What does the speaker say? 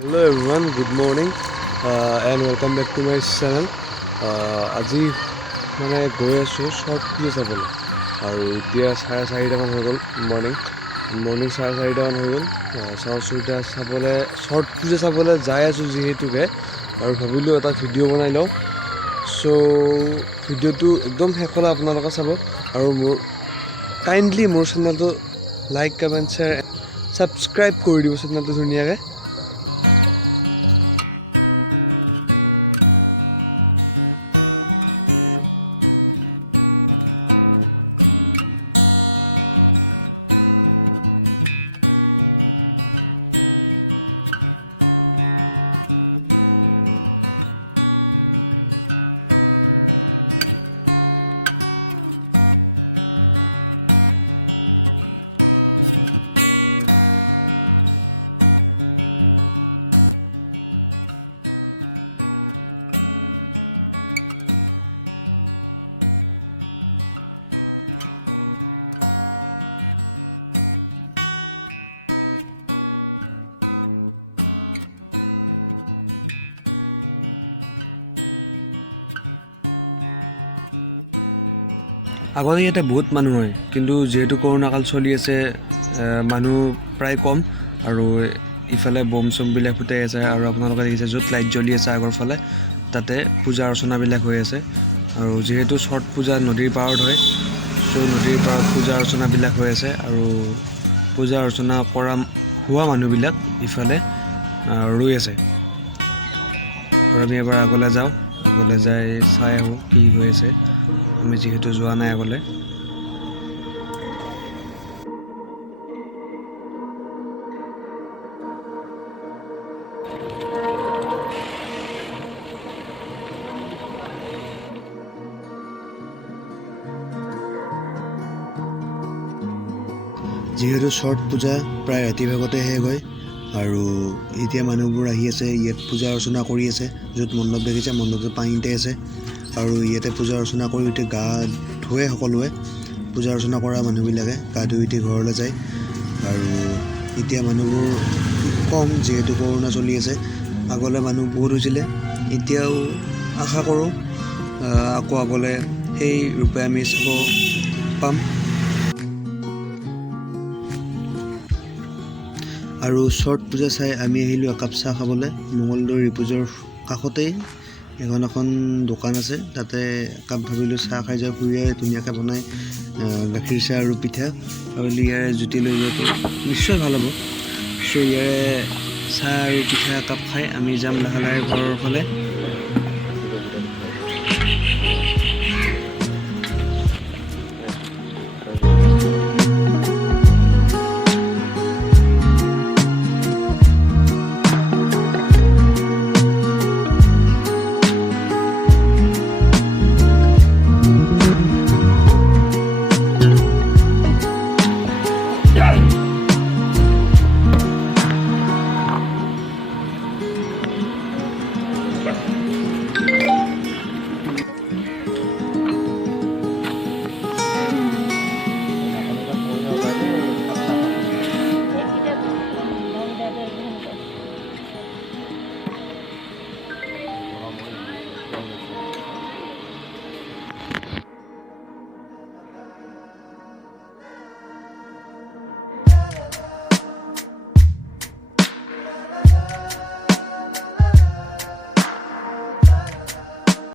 Hello everyone, good morning and welcome back to my channel. আজি মানে গৈ আছোঁ শ্বৰ্ট পুজা চাবলৈ আৰু এতিয়া 4:30মান হৈ গ'ল মৰ্ণিং 4:30মান হৈ গ'ল চাওঁচোন এতিয়া চাবলৈ শ্বৰ্ট পুজা চাবলৈ যাই আছোঁ যিহেতুকে আৰু ভাবিলোঁ এটা ভিডিঅ' বনাই লওঁ চ' ভিডিঅ'টো একদম শেষলৈ আপোনালোকে চাব আৰু কাইণ্ডলি মোৰ চেনেলটো লাইক কমেণ্ট শ্বেয়াৰ ছাবস্ক্ৰাইব কৰি দিব চেনেলটো ধুনীয়াকৈ। আগতে ইয়াতে বহুত মানুহ হয়, কিন্তু যিহেতু কৰোণা কাল চলি আছে মানুহ প্ৰায় কম আৰু ইফালে বম চমবিলাক ফুটাই আছে আৰু আপোনালোকে দেখিছে য'ত লাইট জ্বলি আছে আগৰ ফালে তাতে পূজা অৰ্চনাবিলাক হৈ আছে আৰু যিহেতু ছট পূজা নদীৰ পাৰত হয় চ' নদীৰ পাৰত পূজা অৰ্চনাবিলাক হৈ আছে আৰু পূজা অৰ্চনা হোৱা মানুহবিলাক ইফালে ৰৈ আছে আৰু আমি এবাৰ আগলৈ যাই চাই আহোঁ কি হৈ আছে। আমি যিহেতু যোৱা নাই আগলৈ। যিহেতু ছট পূজা প্ৰায় ৰাতি ভাগতে শেষ হয় আৰু এতিয়া মানুহবোৰ আহি আছে, ইয়াত পূজা অৰ্চনা কৰি আছে। য'ত মণ্ডপ দেখিছে মণ্ডপটো পানীতে আছে আৰু ইয়াতে পূজা অৰ্চনা কৰি উঠি গা ধুৱে সকলোৱে। পূজা অৰ্চনা কৰা মানুহবিলাকে গা ধুই উঠি ঘৰলৈ যায় আৰু এতিয়া মানুহবোৰ কম যিহেতু কৰোণা চলি আছে। আগলৈ মানুহ বহুত হৈছিলে, এতিয়াও আশা কৰোঁ আকৌ আগলৈ সেই ৰূপে আমি চাব পাম। আৰু ছট পূজা চাই আমি আহিলোঁ একাপ চাহ খাবলৈ। মঙলদৈ ৰিপুজৰ কাষতেই এখন দোকান আছে, তাতে একাপ ভাবিলোঁ চাহ খাই যাওঁ। খুৰীয়ে ধুনীয়াকৈ বনাই গাখীৰ চাহ আৰু পিঠা আৰু ইয়াৰে জুতি লৈ যোৱাটো নিশ্চয় ভাল হ'ব। চ' ইয়াৰে চাহ আৰু পিঠা একাপ খাই আমি যাম লাহে লাহে ঘৰৰ ফালে।